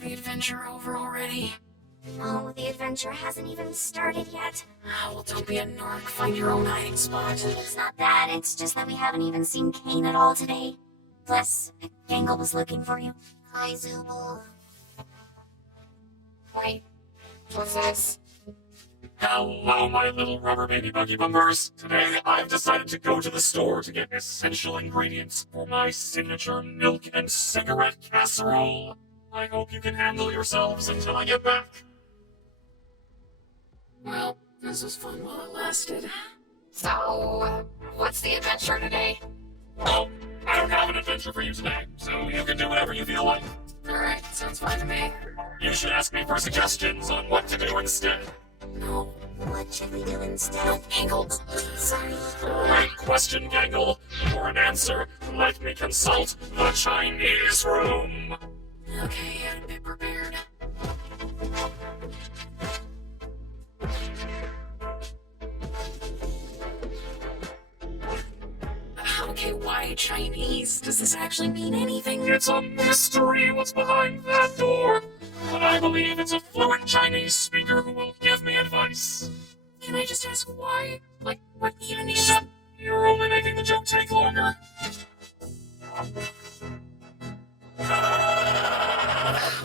the adventure over already? Oh, the adventure hasn't even started yet. Oh, well, don't be a narc. Find your own hiding spot. It's not that, it's just that we haven't even seen Kane at all today. Plus, Gangle was looking for you. Hi, Zooble. Wait, what's this? Hello, my little rubber baby buggy bumpers. Today, I've decided to go to the store to get essential ingredients for my signature milk and cigarette casserole. I hope you can handle yourselves until I get back. Well, this was fun while it lasted. So, what's the adventure today? Oh, I don't have an adventure for you today, so you can do whatever you feel like. Alright, sounds fine to me. You should ask me for suggestions on what to do instead. No. What should we do instead? No, Gangle. Sorry. Great question, Gangle. For an answer, let me consult the Chinese room. Okay, I'm a bit prepared. Okay, why Chinese? Does this actually mean anything? It's a mystery what's behind that door, but I believe it's a fluent Chinese speaker who will give me advice. Can I just ask why? Like, what even is... Shut! You're only making the joke take longer.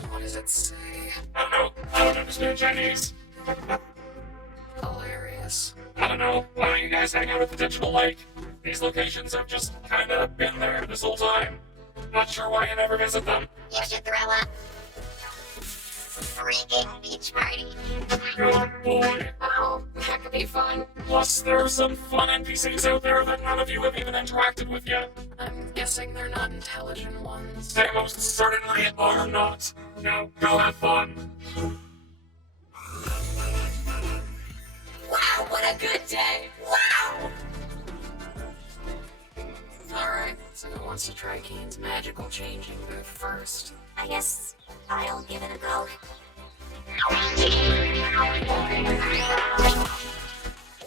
What does it say? I don't know. I don't understand Chinese. Hilarious. I don't know. Why don't you guys hang out at the digital lake? These locations have just kinda been there this whole time. Not sure why you never visit them. You should throw a freaking beach party. Good boy. Oh, that could be fun. Plus, there are some fun NPCs out there that none of you have even interacted with yet. I'm guessing they're not intelligent ones. They most certainly are not. Now, go have fun. Wow, what a good day! Wow! Alright, so who wants to try Kane's magical changing booth first? I guess I'll give it a go.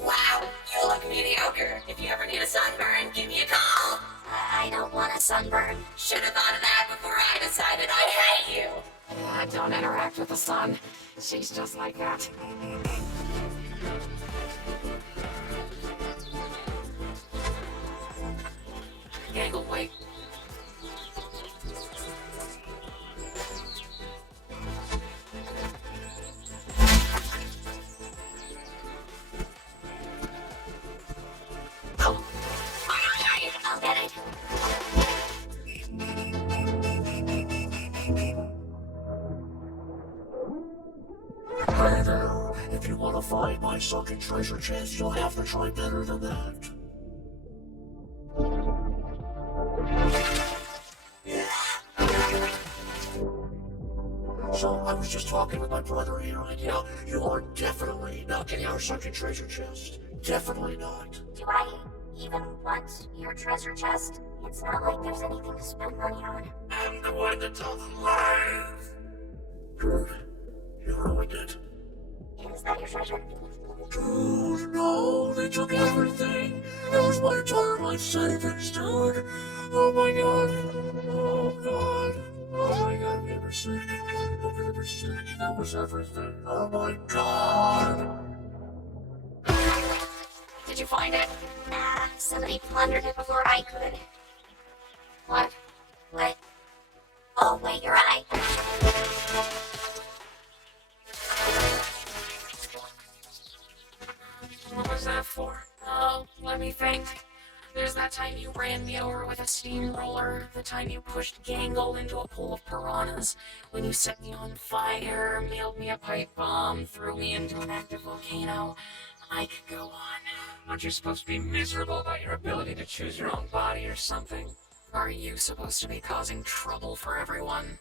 Wow, you look mediocre. If you ever need a sunburn, give me a call. I don't want a sunburn. Should have thought of that before I decided I'd hate you. Don't interact with the sun. She's just like that. Gangle, wait. Oh. I'll get it. Hey there. If you want to find my sunken treasure chest, you'll have to try better than that. So, I was just talking with my brother here, and yeah, you are definitely not getting our sunken treasure chest. Definitely not. Do I even want your treasure chest? It's not like there's anything to spend money on. I'm the one that told them lies. Good. You ruined it. Is that your treasure? Dude, no, they took everything. That was my entire life savings, dude. Oh my god. Oh god. Oh my god, I've never seen it. I've never seen it. That was everything. Oh my god. Did you find it? Nah, somebody plundered it before I could. What? What? Oh, wait, you're right. What was that for? Oh, let me think. There's that time you ran me over with a steamroller, the time you pushed Gangle into a pool of piranhas, when you set me on fire, mailed me a pipe bomb, threw me into an active volcano. I could go on. Aren't you supposed to be miserable about your ability to choose your own body or something? Are you supposed to be causing trouble for everyone?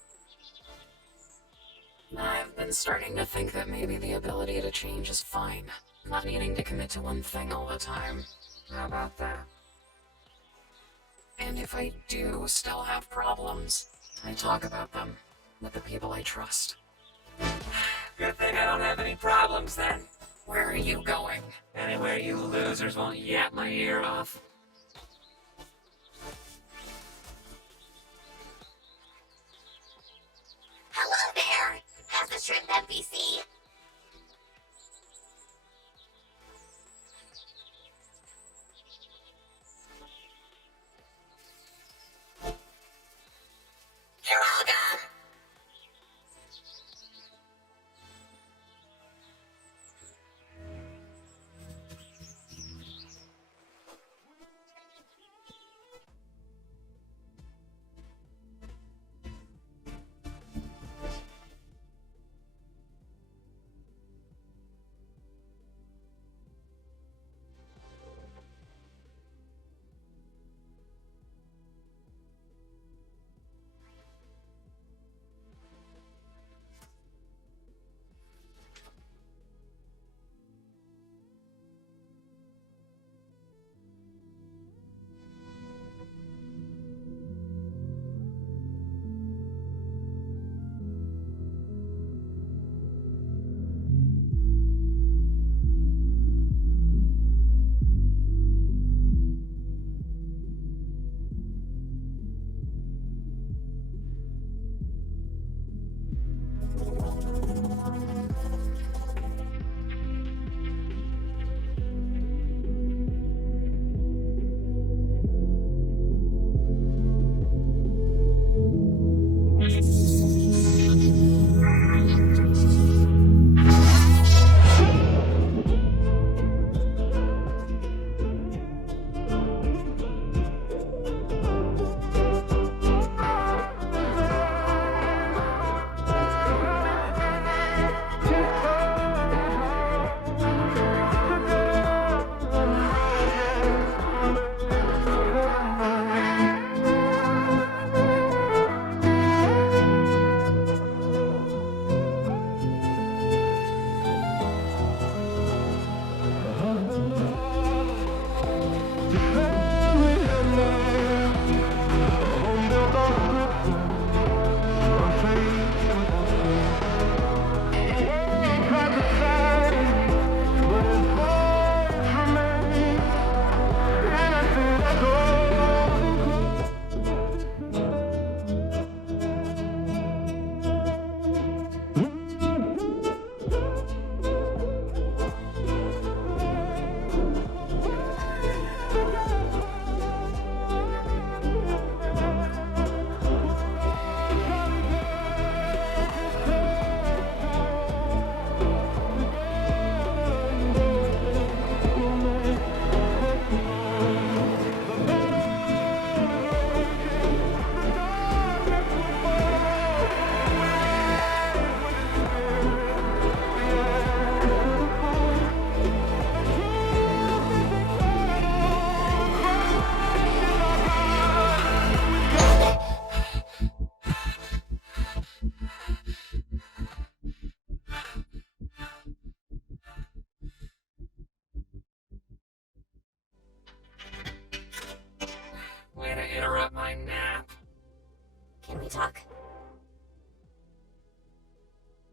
I've been starting to think that maybe the ability to change is fine. Not needing to commit to one thing all the time. How about that? And if I do still have problems, I talk about them with the people I trust. Good thing I don't have any problems then. Where are you going? Anywhere you losers won't yap my ear off. Hello there. we talk?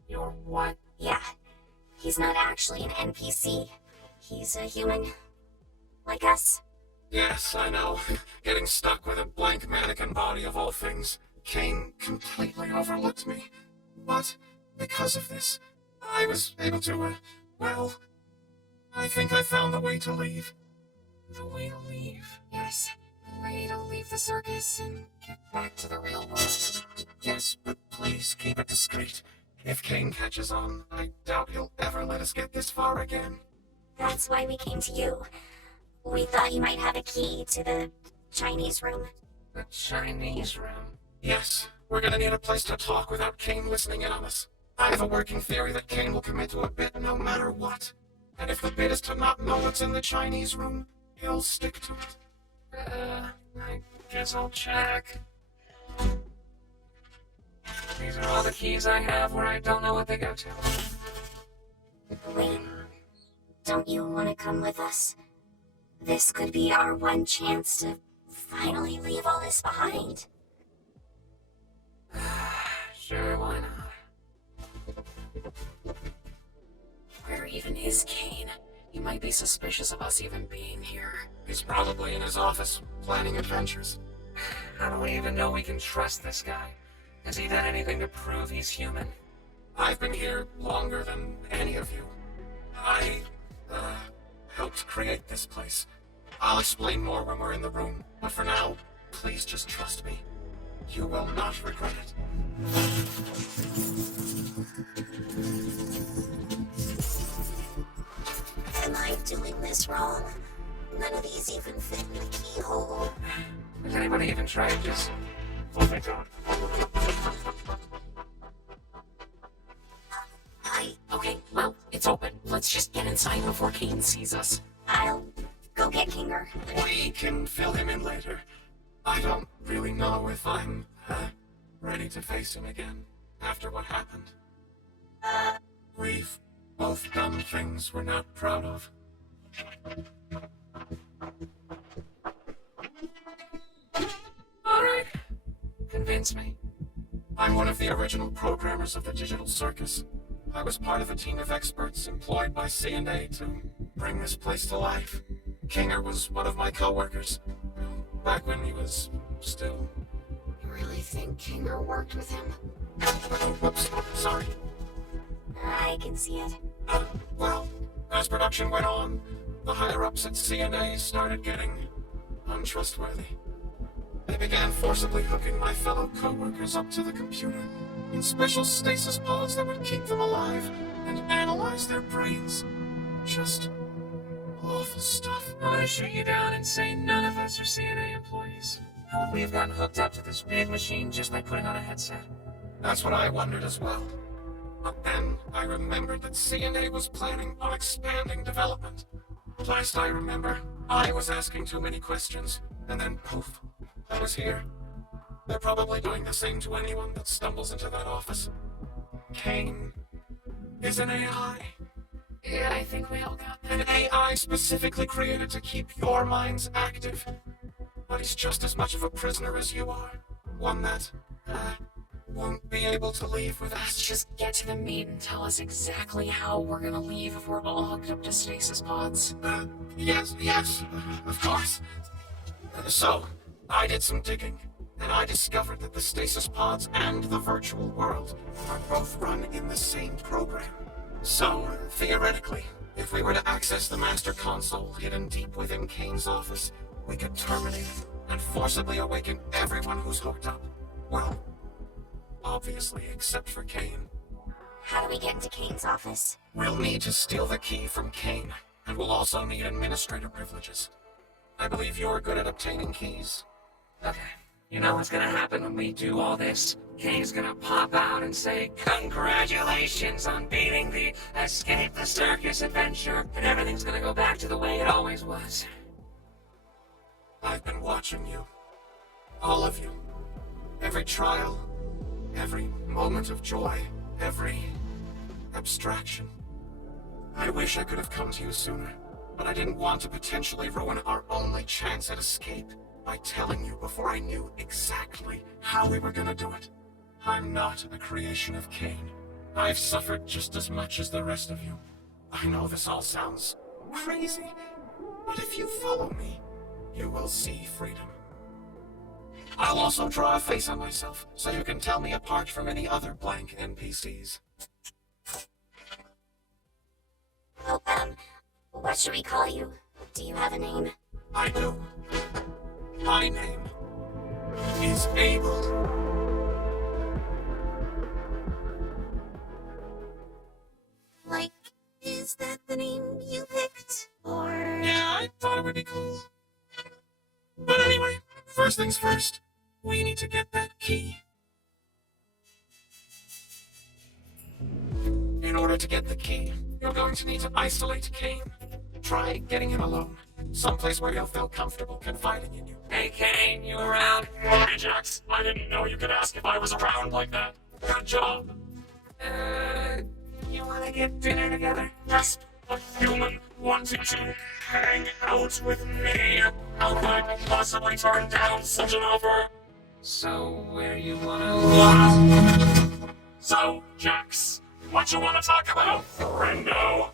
You're what? Yeah, he's not actually an NPC. He's a human. Like us. Yes, I know. Getting stuck with a blank mannequin body of all things. Kane completely overlooked me. But because of this, I was able to, well, I think I found the way to leave. The way to leave? Yes. The way to leave the circus and get back to the real world. Yes, but please keep it discreet. If Kane catches on, I doubt he'll ever let us get this far again. That's why we came to you. We thought you might have a key to the Chinese room. The Chinese room? Yes, we're gonna need a place to talk without Kane listening in on us. I have a working theory that Kane will commit to a bit no matter what. And if the bit is to not know what's in the Chinese room, he'll stick to it. I guess I'll check. These are all the keys I have where I don't know what they go to. Wait. Don't you want to come with us? This could be our one chance to finally leave all this behind. Sure, why not? Where even is Kane? He might be suspicious of us even being here. He's probably in his office, planning adventures. How do we even know we can trust this guy? Has he done anything to prove he's human? I've been here longer than any of you. I, helped create this place. I'll explain more when we're in the room, but for now, please just trust me. You will not regret it. Am I doing this wrong? None of these even fit in the keyhole. Has anybody even tried this? Oh my god. Okay, well, it's open. Let's just get inside before Kane sees us. I'll go get Kinger. We can fill him in later. I don't really know if I'm, ready to face him again after what happened. We've both done things we're not proud of. Alright. Convince me. I'm one of the original programmers of the Digital Circus. I was part of a team of experts employed by C&A to bring this place to life. Kinger was one of my co-workers, back when he was still... You really think Kinger worked with him? Oh, whoops, sorry. I can see it. Well, as production went on, the higher-ups at C&A started getting untrustworthy. They began forcibly hooking my fellow co-workers up to the computer in special stasis pods that would keep them alive and analyze their brains. Just awful stuff. I'm gonna shoot you down and say none of us are CNA employees. How would we have gotten hooked up to this big machine just by putting on a headset? That's what I wondered as well. But then I remembered that C&A was planning on expanding development. Last I remember, I was asking too many questions, and then poof, I was here. They're probably doing the same to anyone that stumbles into that office. Kane is an AI. Yeah, I think we all got that. An AI specifically created to keep your minds active. But he's just as much of a prisoner as you are. One that, won't be able to leave with Let's us. just get to the meat and tell us exactly how we're gonna leave if we're all hooked up to stasis pods. Yes, of course. So, I did some digging, and I discovered that the stasis pods and the virtual world are both run in the same program. So, theoretically, if we were to access the master console hidden deep within Kane's office, we could terminate and forcibly awaken everyone who's hooked up. Well, obviously, except for Kane. How do we get into Kane's office? We'll need to steal the key from Kane, and we'll also need administrator privileges. I believe you're good at obtaining keys. Okay. You know what's gonna happen when we do all this? Kane's gonna pop out and say, "Congratulations on beating the Escape the Circus adventure," and everything's gonna go back to the way it always was. I've been watching you. All of you. Every trial, every moment of joy, every abstraction. I wish I could have come to you sooner, but I didn't want to potentially ruin our only chance at escape. by telling you before I knew exactly how we were gonna do it. I'm not a creation of Cain. I've suffered just as much as the rest of you. I know this all sounds crazy, but if you follow me, you will see freedom. I'll also draw a face on myself, so you can tell me apart from any other blank NPCs. Well, what should we call you? Do you have a name? I do. My name is Abel. Like, is that the name you picked? Or... Yeah, I thought it would be cool. But anyway, first things first, we need to get that key. In order to get the key, you're going to need to isolate Cain. Try getting him alone. Someplace where he'll feel comfortable confiding in you. Hey, Cain, you around? Hey, Jax, I didn't know you could ask if I was around like that. Good job. You wanna get dinner together? Just a human wanting to hang out with me. How could I possibly turn down such an offer? So, where you wanna... So, Jax, what you want to talk about, friendo?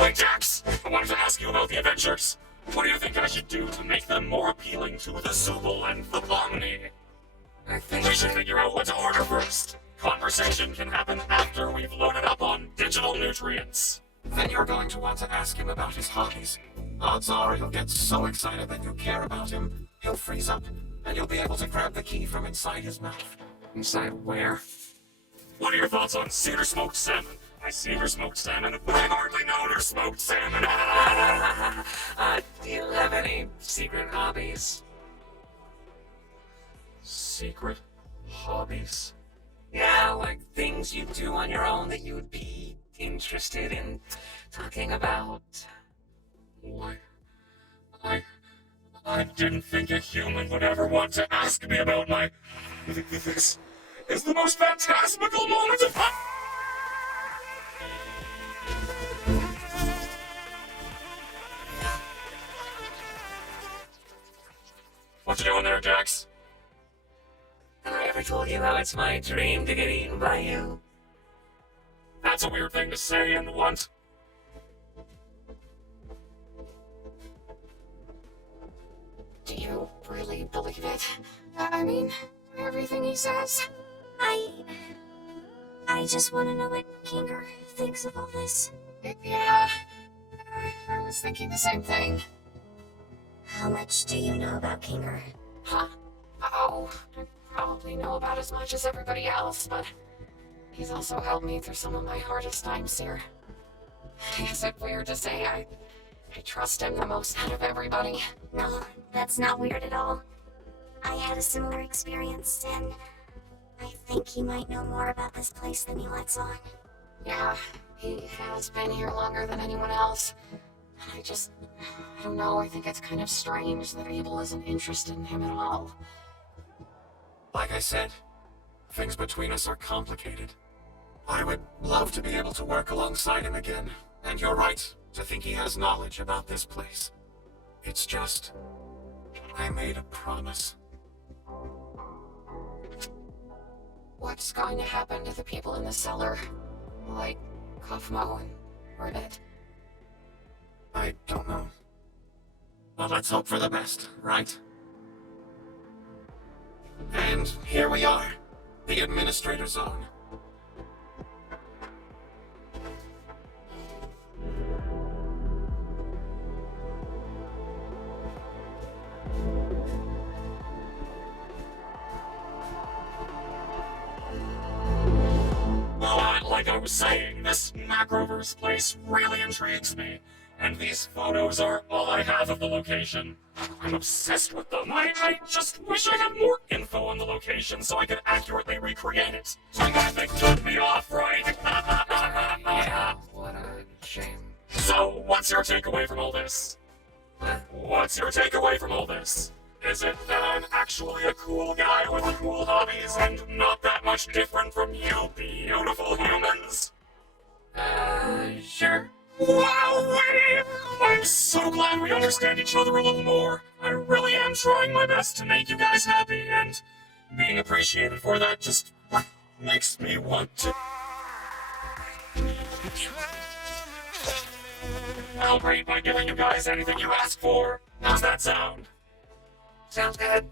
Wait, Jax, I wanted to ask you about the adventures. What do you think I should do to make them more appealing to the Zooble and the Pomni? I think We should figure out what to order first. Conversation can happen after we've loaded up on digital nutrients. Then you're going to want to ask him about his hobbies. Odds are he'll get so excited that you care about him, he'll freeze up, and you'll be able to grab the key from inside his mouth. Inside where? What are your thoughts on cedar smoked salmon? I cedar smoked salmon, but I hardly know their smoked salmon. Do you have any secret hobbies? Secret hobbies? Yeah, like things you do on your own that you would be interested in talking about. Why? I didn't think a human would ever want to ask me about my... This is the most phantasmical moment of... What you doing there, Jax? Have I ever told you how it's my dream to get eaten by you? That's a weird thing to say and want. Do you really believe it? I mean, everything he says? I just want to know what Kinger thinks of all this. Yeah, I was thinking the same thing. How much do you know about Kinger? Huh? Oh, I probably know about as much as everybody else, but he's also helped me through some of my hardest times here. Is it weird to say I trust him the most out of everybody? No, that's not weird at all. I had a similar experience, and I think he might know more about this place than he lets on. Yeah, he has been here longer than anyone else. I don't know, I think it's kind of strange that Abel isn't interested in him at all. Like I said, things between us are complicated. I would love to be able to work alongside him again, and you're right to think he has knowledge about this place. It's just, I made a promise. What's going to happen to the people in the cellar? Like Kaufmo and Ribbit? I don't know. But let's hope for the best, right? And here we are, the Administrator Zone. Well, like I was saying, this Macroverse place really intrigues me. And these photos are all I have of the location. I'm obsessed with them. I just wish I had more info on the location so I could accurately recreate it. So you guys think turned me off, right? Yeah, what a shame. So, what's your takeaway from all this? What's your takeaway from all this? Is it that I'm actually a cool guy with cool hobbies and not that much different from you beautiful humans? Sure. Wow, wait! My I'm so glad we understand each other a little more. I really am trying my best to make you guys happy, and being appreciated for that just makes me want to celebrate by giving you guys anything you ask for. How's that sound? Sounds good.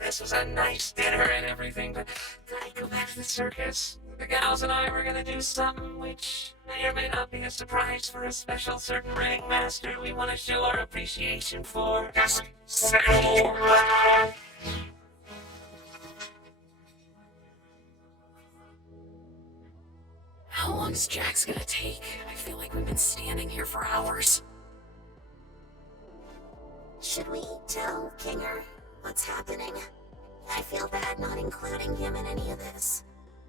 This was a nice dinner and everything, but can I go back to the circus? The gals and I were gonna do something which may or may not be a surprise for a special certain ring master we want to show our appreciation for. Just say more. How long is Jax gonna take? I feel like we've been standing here for hours. Should we tell Kinger what's happening? I feel bad not including him in any of this.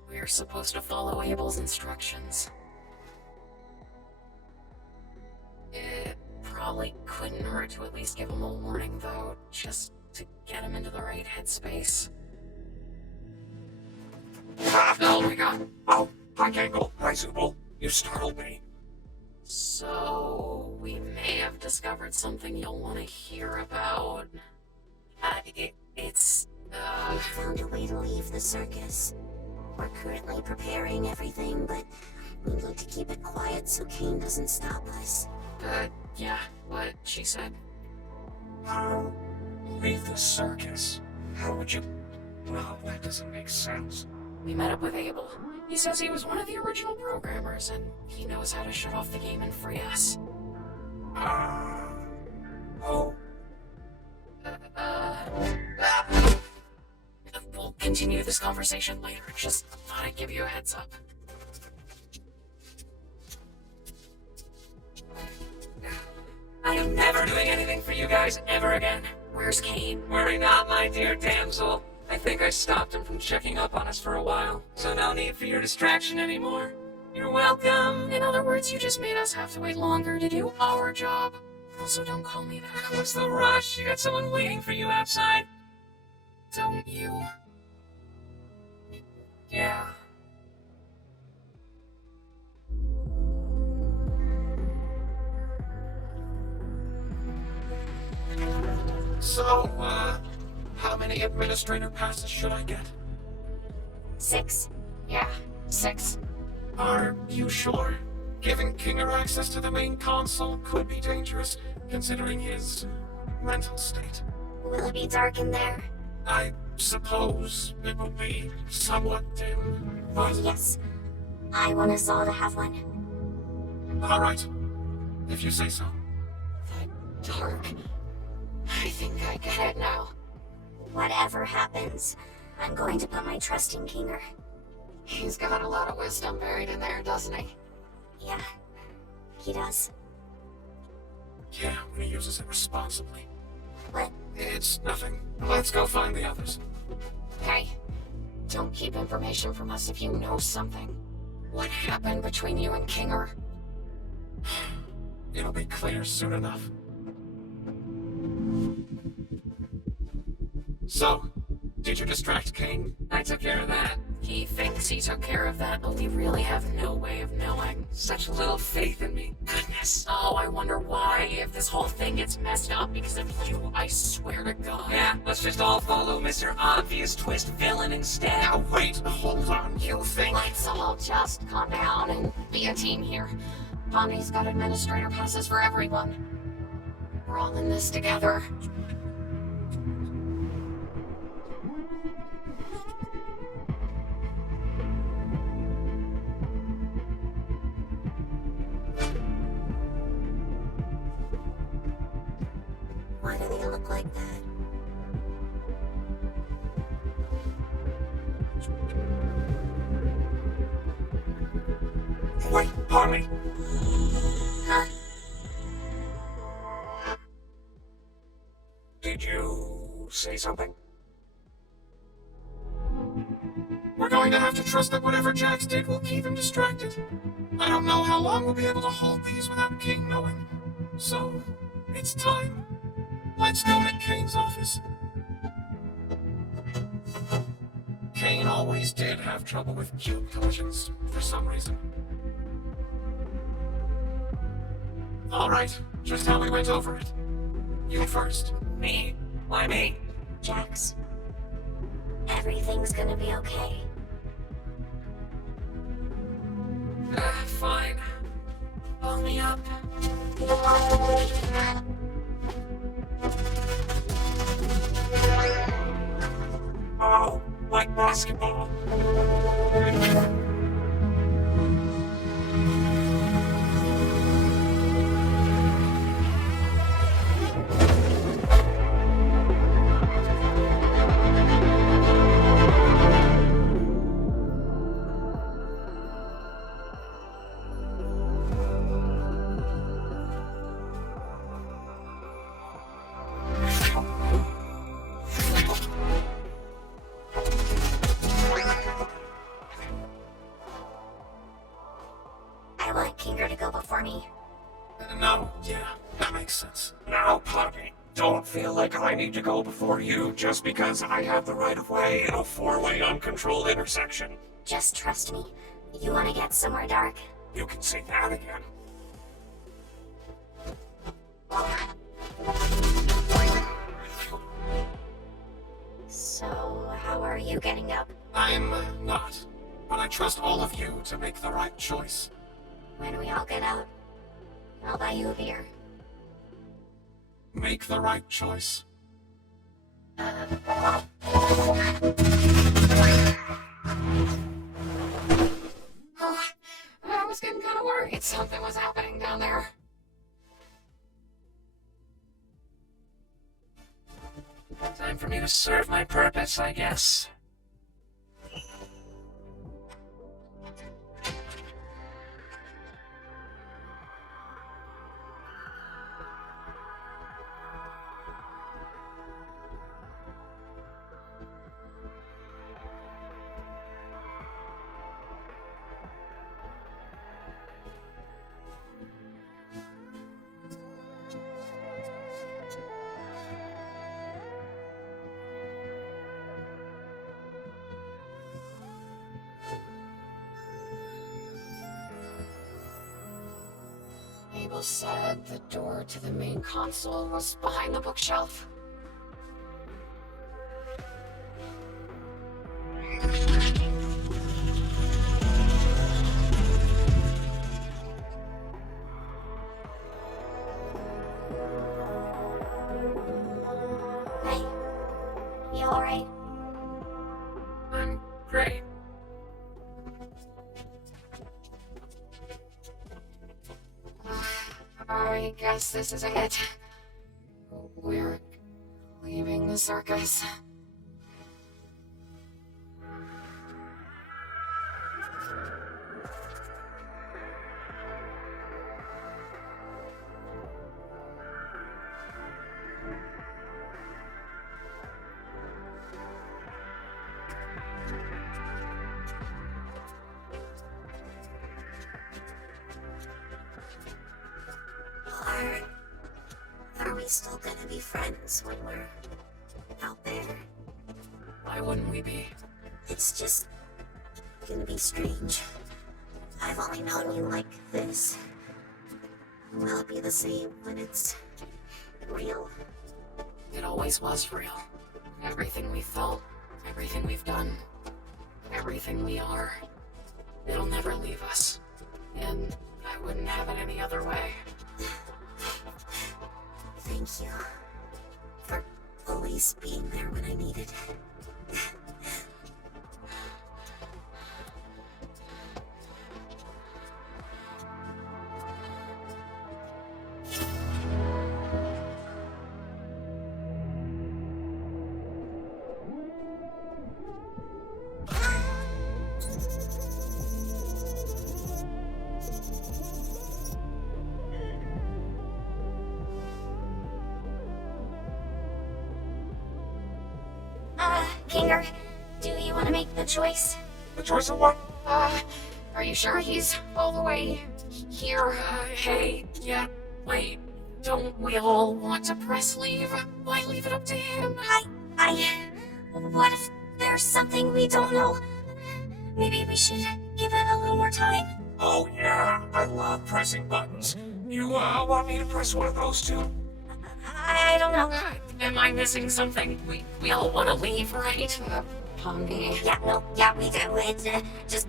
We're supposed to follow Abel's instructions. It probably couldn't hurt to at least give him a warning, though, just to get him into the right headspace. Oh my god. Oh, hi Gangle. Hi Zooble. You startled me. So, we may have discovered something you'll want to hear about. It's We found a way to leave the circus. We're currently preparing everything, but we need to keep it quiet so Kane doesn't stop us. Yeah, what she said. How? Leave the circus? How would you? No, that doesn't make sense. We met up with Abel. He says he was one of the original programmers, and he knows how to shut off the game and free us. Oh. We'll continue this conversation later. Just thought I'd give you a heads up. I am never doing anything for you guys ever again. Where's Kane? Worry not, my dear damsel. I think I stopped him from checking up on us for a while, so no need for your distraction anymore. You're welcome. In other words, you just made us have to wait longer to do our job. Also, don't call me that. What's the rush? You got someone waiting for you outside. Don't you? Yeah. So, how many administrator passes should I get? 6. Yeah, 6. Are you sure? Giving Kinger access to the main console could be dangerous, considering his mental state. Will it be dark in there? I suppose it would be somewhat dim, but Yes. I want us all to have one. alright, if you say so. The dark. I think I get it now. Whatever happens, I'm going to put my trust in Kinger. He's got a lot of wisdom buried in there, doesn't he? Yeah, he does. Yeah, when he uses it responsibly. What? It's nothing. Let's go find the others. Hey, don't keep information from us if you know something. What happened between you and Kinger? It'll be clear soon enough. So, did you distract Kane? I took care of that. He thinks he took care of that, but we really have no way of knowing. Such little faith in me. Goodness. Oh, I wonder why, if this whole thing gets messed up because of you, I swear to God. Yeah, let's just all follow Mr. Obvious Twist Villain instead. Now wait, hold on, you think? Let's all just calm down and be a team here. Bonnie's got administrator passes for everyone. We're all in this together. Why do they look like that? Wait, Harley. Huh? Did you say something? We're going to have to trust that whatever Jax did will keep him distracted. I don't know how long we'll be able to hold these without King knowing. So, it's time. Let's go to Kane's office. Kane always did have trouble with cube collisions, for some reason. Alright, just how we went over it. You first. Me? Why me? Jax, everything's gonna be okay. Fine. Pull me up. Oh, like basketball. I want Kinger to go before me. No, yeah, that makes sense. Now, Poppy, don't feel like I need to go before you just because I have the right of way in a four-way uncontrolled intersection. Just trust me. You want to get somewhere dark? You can say that again. So, how are you getting up? I'm not, but I trust all of you to make the right choice. When we all get out, I'll buy you a beer. Make the right choice. Oh, I was getting kind of worried something was happening down there. Time for me to serve my purpose, I guess. Abel said the door to the main console was behind the bookshelf. Hey, you alright? I'm great. I guess this is it. We're leaving the circus. Are we still gonna be friends when we're out there? Why wouldn't we be? It's just gonna be strange. I've only known you like this. Will it be the same when it's real? It always was real. Everything we felt, everything we've done, everything we are. It'll never leave us. And I wouldn't have it any other way. Thank you for always being there when I needed. Kinger, do you want to make the choice? The choice of what? Are you sure he's all the way here? Hey, yeah, wait. Don't we all want to press leave? Why leave it up to him? What if there's something we don't know? Maybe we should give it a little more time. Oh yeah, I love pressing buttons. You want me to press one of those two? I don't know. Am I missing something? We all want to leave, right? Pombi. Yeah, no, yeah, we do. It's just,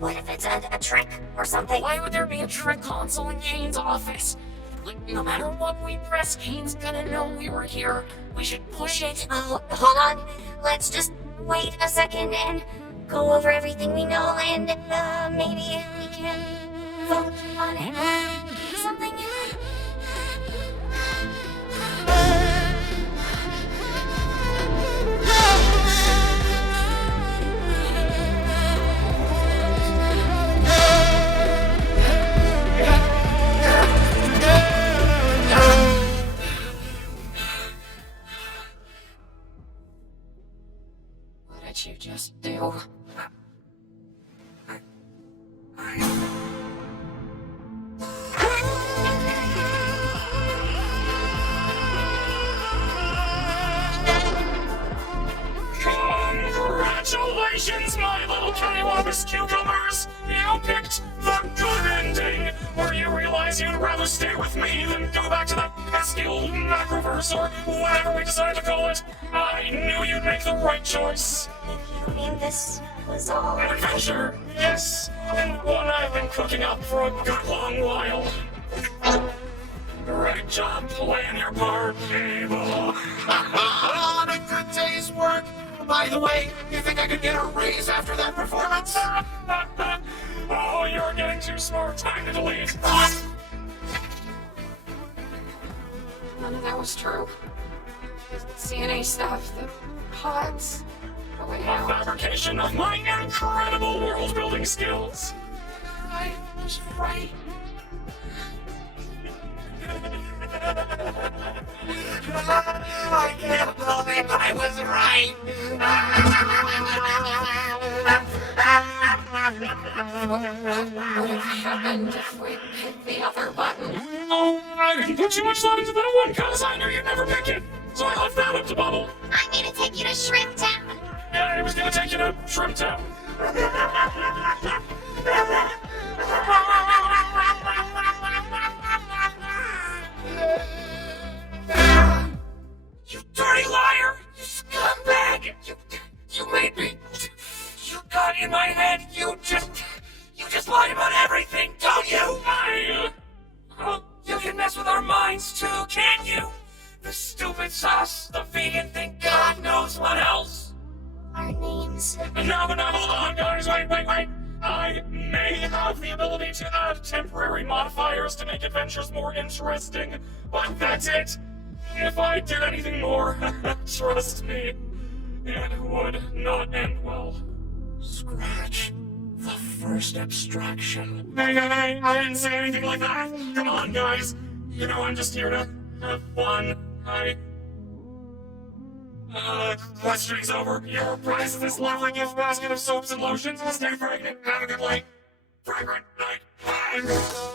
what if it's a trick or something? Why would there be a trick console in Kane's office? Like, no matter what we press, Kane's gonna know we were here. We should push it. Oh, hold on. Let's just wait a second and go over everything we know, and maybe we can vote on it. Something. What did you just do? Congratulations, my little Kaiwamis cucumbers! You picked the good ending, where you realize you'd rather stay with me than go back to that pesky macroverse or whatever we decide to call it. I knew you'd make the right choice. You mean this was all? An adventure, yes, and one I've been cooking up for a good long while. Great job playing your part, Abel. On a good day's work. By the way, you think I could get a raise after that performance? Oh, you're getting too smart. Time to delete. None of that was true. The CNA stuff, the pods, the way A out. fabrication of my incredible world-building skills. I was right. I can't believe I was right. What would have happened if we hit the other button? Oh, I didn't put too much thought into that one, cause I knew you'd never pick it. So I left that up to Bubble. I'm gonna take you to Shrimp Town. Yeah, I was gonna take you to Shrimp Town. You dirty liar! You scumbag! You made me. You got in my head. You just lied about everything, don't you? You can mess with our minds too, can't you? The stupid sauce, the vegan thing, God knows what else. Our names. No, but hold on, guys, wait. I may have the ability to add temporary modifiers to make adventures more interesting, but that's it. If I did anything more, trust me, it would not end well. Scratch the first abstraction. Hey, I didn't say anything like that. Come on, guys. You know I'm just here to have fun. Questioning's over. Your prize is this lovely gift basket of soaps and lotions. Stay pregnant. Have a good night. Fragrant night. Bye.